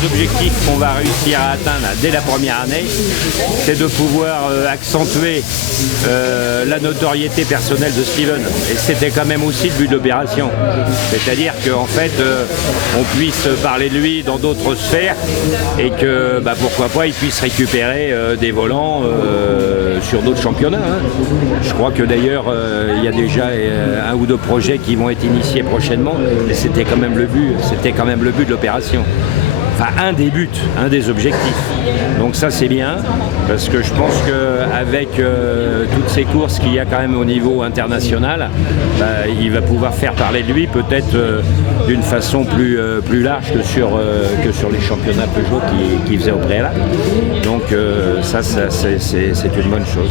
Les objectifs qu'on va réussir à atteindre dès la première année, c'est de pouvoir accentuer la notoriété personnelle de Steven. Et c'était quand même aussi le but de l'opération. C'est-à-dire qu'en fait, on puisse parler de lui dans d'autres sphères et que, pourquoi pas, il puisse récupérer des volants sur d'autres championnats. Hein. Je crois que d'ailleurs, il y a déjà un ou deux projets qui vont être initiés prochainement. Et c'était quand même le but de l'opération. Enfin, un des buts, un des objectifs. Donc ça c'est bien, parce que je pense qu'avec toutes ces courses qu'il y a quand même au niveau international, il va pouvoir faire parler de lui peut-être d'une façon plus large que sur les championnats Peugeot qu'il faisait au préalable. Donc ça c'est une bonne chose.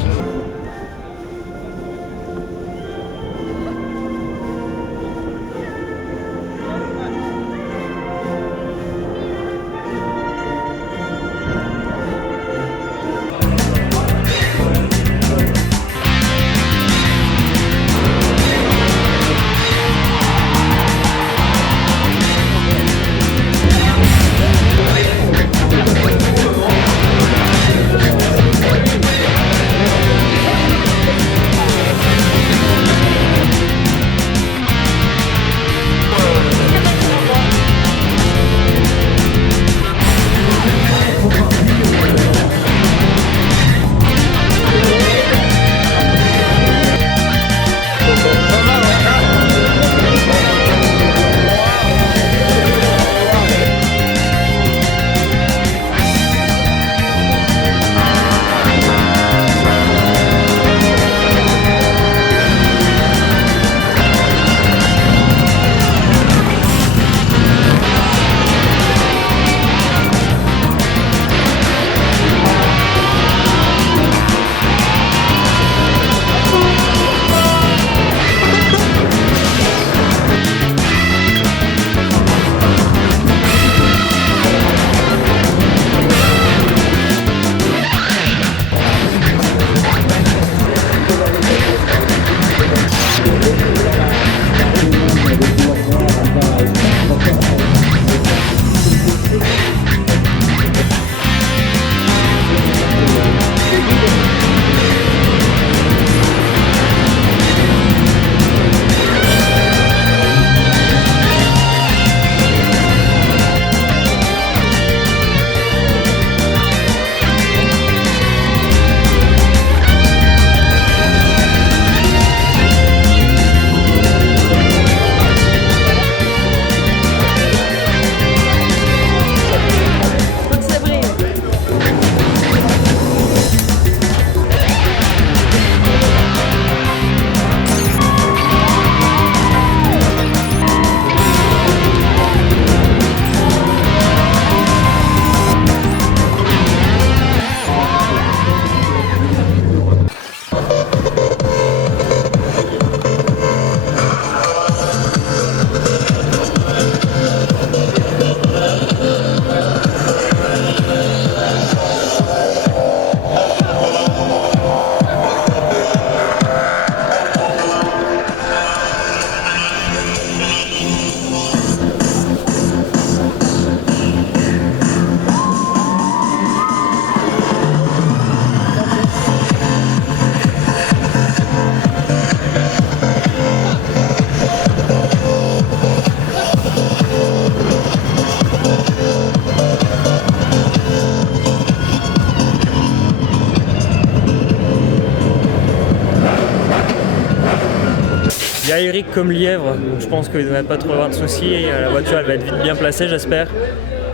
Il y a Eric comme lièvre, donc je pense qu'il ne devrait pas trop avoir de soucis. La voiture elle va être vite bien placée, j'espère.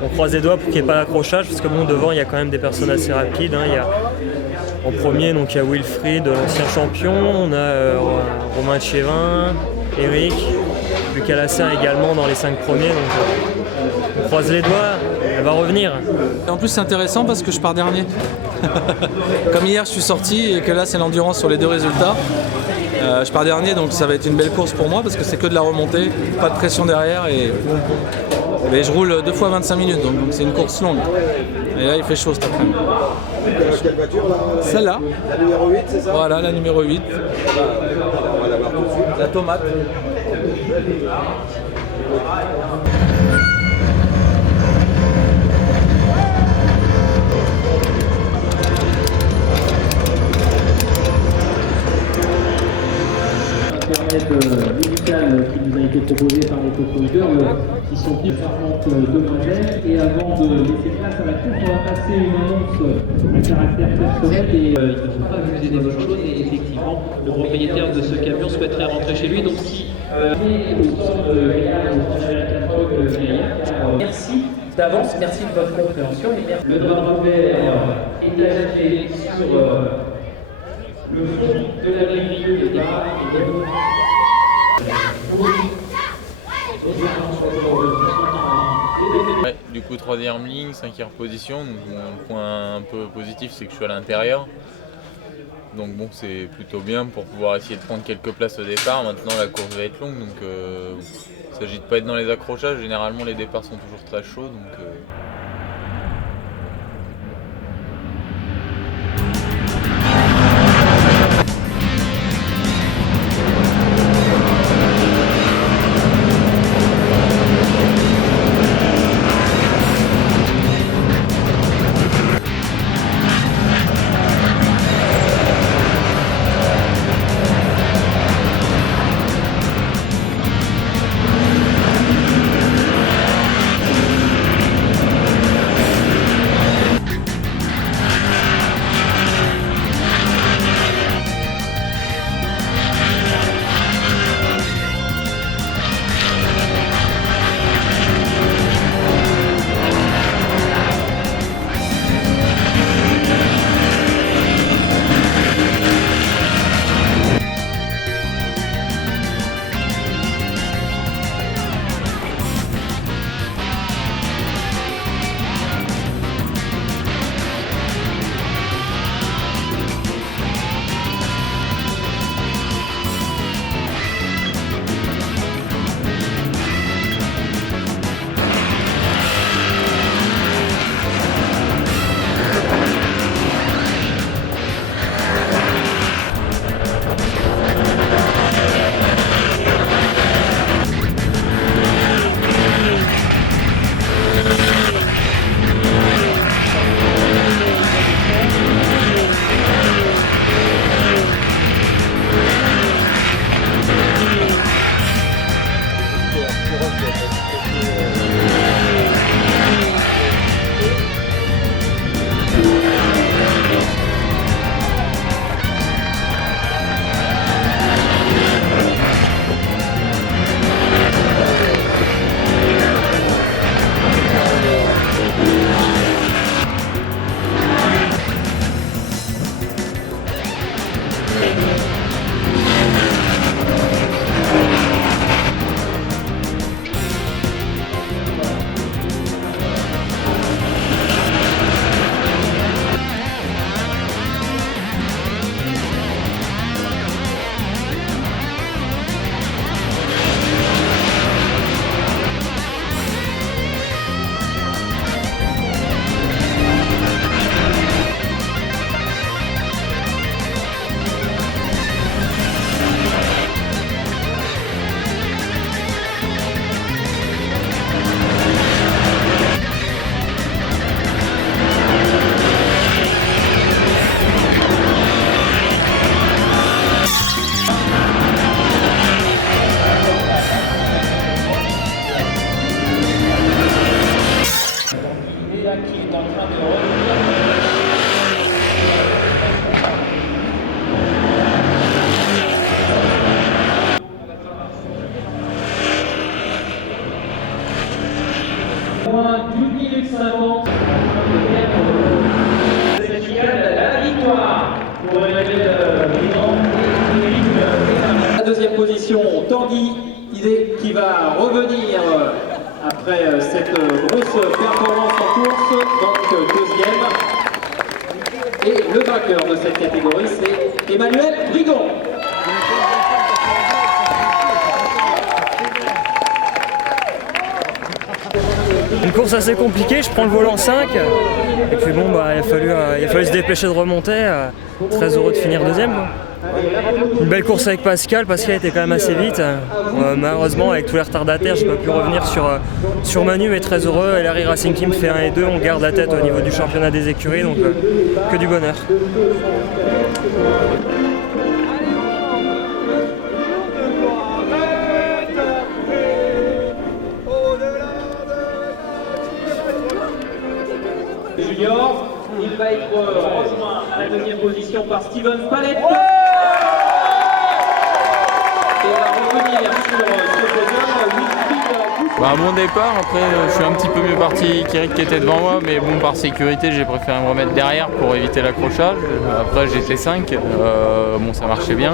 On croise les doigts pour qu'il n'y ait pas d'accrochage, parce que bon, devant il y a quand même des personnes assez rapides. Hein. En premier, donc, il y a Wilfried, l'ancien champion, on a Romain Tchévin, Eric, Lucas Lasser également dans les 5 premiers. Donc, on croise les doigts, elle va revenir. Et en plus c'est intéressant parce que je pars dernier. Comme hier je suis sorti et que là c'est l'endurance sur les deux résultats. Je pars dernier, donc ça va être une belle course pour moi parce que c'est que de la remontée, pas de pression derrière et je roule 2 fois 25 minutes, donc c'est une course longue. Et là, il fait chaud cet après-midi. Quelle voiture là? Celle-là. La numéro 8, c'est ça? Voilà, la numéro 8. On va la voir tout de suite. La tomate. Médical qui nous a été proposé par les coproducteurs qui sont différentes demoiselles. Et avant de laisser place à la coupe, on va passer une annonce à caractère personnel et il ne faut pas abuser des bonnes choses. Et effectivement, le propriétaire de ce camion souhaiterait rentrer chez lui. Donc si merci d'avance, merci de votre compréhension et merci. Le doigt Robert est attaché sur le fond de la grille de départ et de Ouais, du coup 3e ligne, 5e position, donc mon point un peu positif c'est que je suis à l'intérieur. Donc bon, c'est plutôt bien pour pouvoir essayer de prendre quelques places au départ. Maintenant la course va être longue, donc il s'agit de pas être dans les accrochages. Généralement les départs sont toujours très chauds, donc moins d'1 minute 50. La victoire pour la deuxième position, Tanguy Idé qui va revenir après cette grosse performance en course, donc deuxième. Et le vainqueur de cette catégorie, c'est Emmanuel Brigon. Une course assez compliquée, je prends le volant 5 et puis bon il a fallu se dépêcher de remonter. Très heureux de finir deuxième. Une belle course avec Pascal était quand même assez vite. Malheureusement avec tous les retardataires j'ai pas pu revenir sur Manu, mais très heureux. LRI Racing Team fait 1 et 2, on garde la tête au niveau du championnat des écuries, donc que du bonheur. Junior, il va être rejoint à la 2e position par Steven Palette. Et va revenir sur ce podium. À mon départ, après je suis un petit peu mieux parti qu'Eric qui était devant moi, mais bon, par sécurité j'ai préféré me remettre derrière pour éviter l'accrochage. Après j'étais 5, bon ça marchait bien.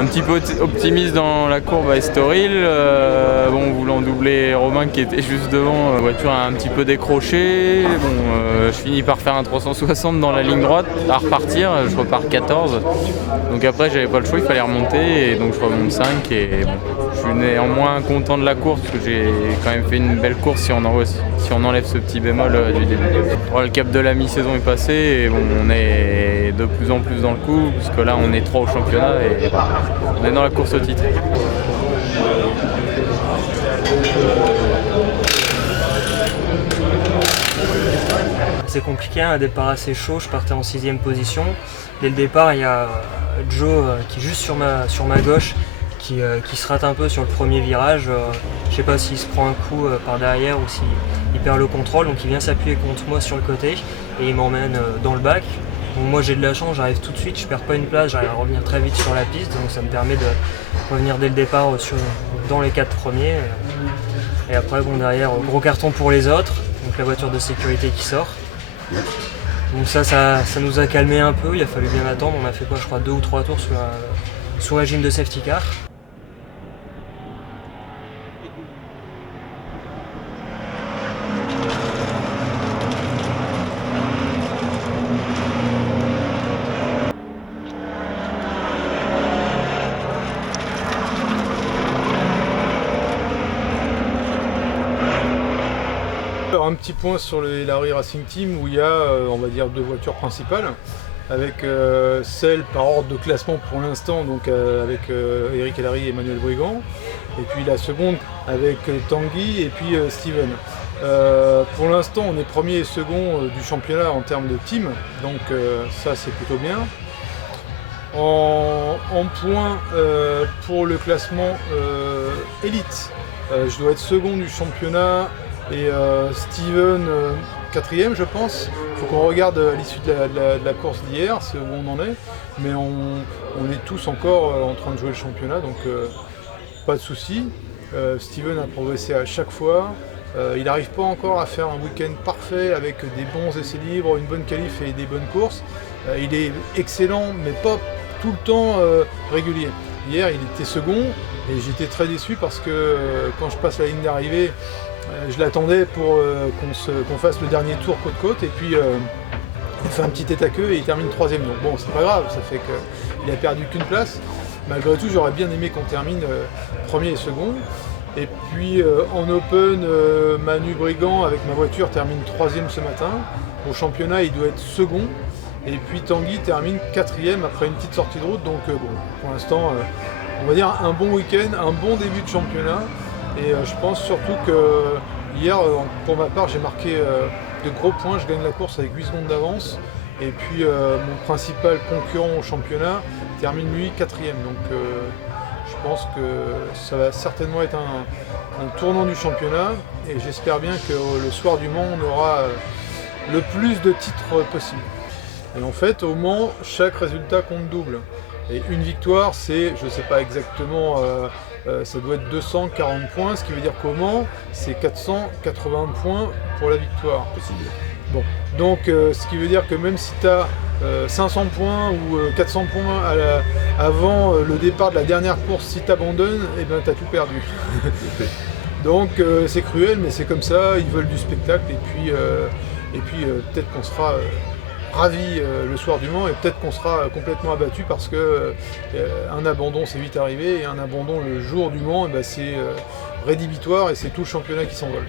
Un petit peu optimiste dans la courbe à Estoril, bon, voulant doubler Romain qui était juste devant, la voiture a un petit peu décroché. Bon, je finis par faire un 360 dans la ligne droite, à repartir, je repars 14. Donc après j'avais pas le choix, il fallait remonter, et donc je remonte 5 et bon, je suis néanmoins content de la course parce que j'ai quand même fait une belle course si on enlève ce petit bémol du début. Bon, le cap de la mi-saison est passé et bon, on est de plus en plus dans le coup puisque là on est 3 au championnat et on est dans la course au titre. C'est compliqué, un départ assez chaud, je partais en 6e position. Dès le départ, il y a Joe qui est juste sur ma gauche, qui se rate un peu sur le premier virage. Je sais pas s'il se prend un coup par derrière ou s'il perd le contrôle, donc il vient s'appuyer contre moi sur le côté et il m'emmène dans le bac. Bon, moi j'ai de la chance, j'arrive tout de suite, je perds pas une place, j'arrive à revenir très vite sur la piste, donc ça me permet de revenir dès le départ dans les 4 premiers. Et après bon, derrière, gros carton pour les autres, donc la voiture de sécurité qui sort. Donc ça nous a calmé un peu, il a fallu bien attendre, on a fait quoi, je crois 2 ou 3 tours sous régime de safety car. Un petit point sur le LRI Racing Team où il y a, on va dire, 2 voitures principales, avec celle par ordre de classement pour l'instant, donc avec Eric Elary et Emmanuel Brigand, et puis la seconde avec Tanguy et puis Steven. Pour l'instant, on est premier et second du championnat en termes de team, donc ça c'est plutôt bien. En points pour le classement élite, je dois être second du championnat. Et Steven 4e je pense. Il faut qu'on regarde à l'issue de la course d'hier, c'est où on en est. Mais on est tous encore en train de jouer le championnat, donc pas de souci. Steven a progressé à chaque fois. Il n'arrive pas encore à faire un week-end parfait avec des bons essais libres, une bonne qualif et des bonnes courses. Il est excellent mais pas tout le temps régulier. Hier il était second et j'étais très déçu parce que quand je passe la ligne d'arrivée, je l'attendais pour qu'on fasse le dernier tour côte-côte et puis il fait un petit tête à queue et il termine 3e. Donc bon, c'est pas grave, ça fait qu'il a perdu qu'une place. Malgré tout, j'aurais bien aimé qu'on termine premier et second. Et puis en Open, Manu Brigand avec ma voiture termine 3e ce matin. Au championnat, il doit être second. Et puis Tanguy termine 4e après une petite sortie de route. Donc bon, pour l'instant, on va dire un bon week-end, un bon début de championnat. Et je pense surtout que hier, pour ma part, j'ai marqué de gros points. Je gagne la course avec 8 secondes d'avance. Et puis mon principal concurrent au championnat termine lui 4e. Donc je pense que ça va certainement être un tournant du championnat. Et j'espère bien que le soir du Mans, on aura le plus de titres possible. Et en fait, au Mans, chaque résultat compte double. Et une victoire, c'est, je ne sais pas exactement, ça doit être 240 points, ce qui veut dire qu'au Mans, c'est 480 points pour la victoire. Possible. Bon, donc ce qui veut dire que même si tu as 500 points ou 400 points avant le départ de la dernière course, si tu abandonnes, eh ben, tu as tout perdu. Donc c'est cruel, mais c'est comme ça, ils veulent du spectacle, et puis peut-être qu'on sera ravis le soir du Mans, et peut-être qu'on sera complètement abattu parce que un abandon c'est vite arrivé, et un abandon le jour du Mans, eh ben, c'est rédhibitoire et c'est tout le championnat qui s'envole.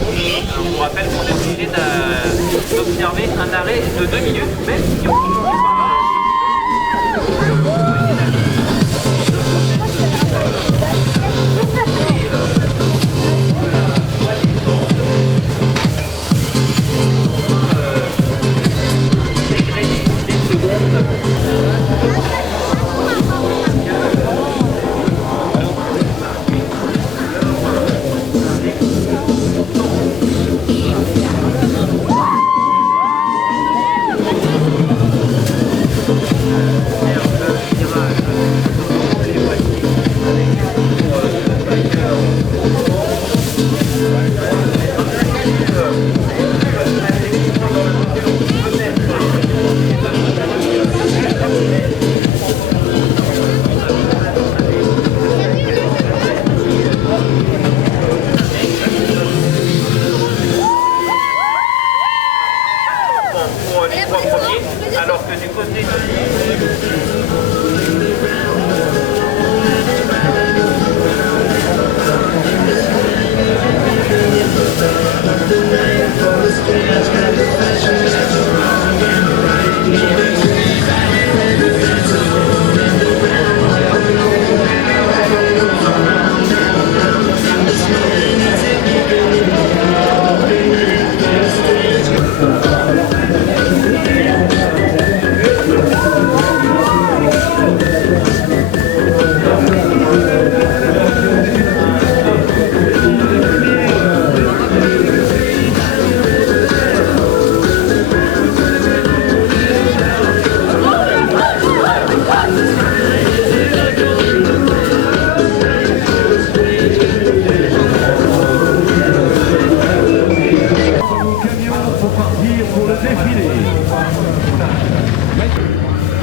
Je vous rappelle qu'on est obligé d'observer un arrêt de 2 minutes, même si on continue par... Pour les 3 premiers, alors que du côté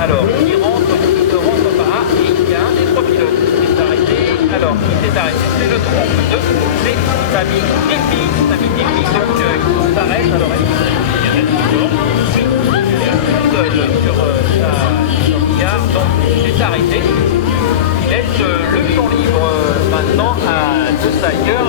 alors, il rentre par là et il y a un des 3 pilotes qui s'est arrêté. Alors, il s'est arrêté, c'est le 32, c'est Sami Delmi. Sami Delmi, donc il s'arrête. Alors, il reste toujours. Oui, il est tout seul sur sa gare, donc il s'est arrêté. Il laisse le champ libre maintenant à De Sayer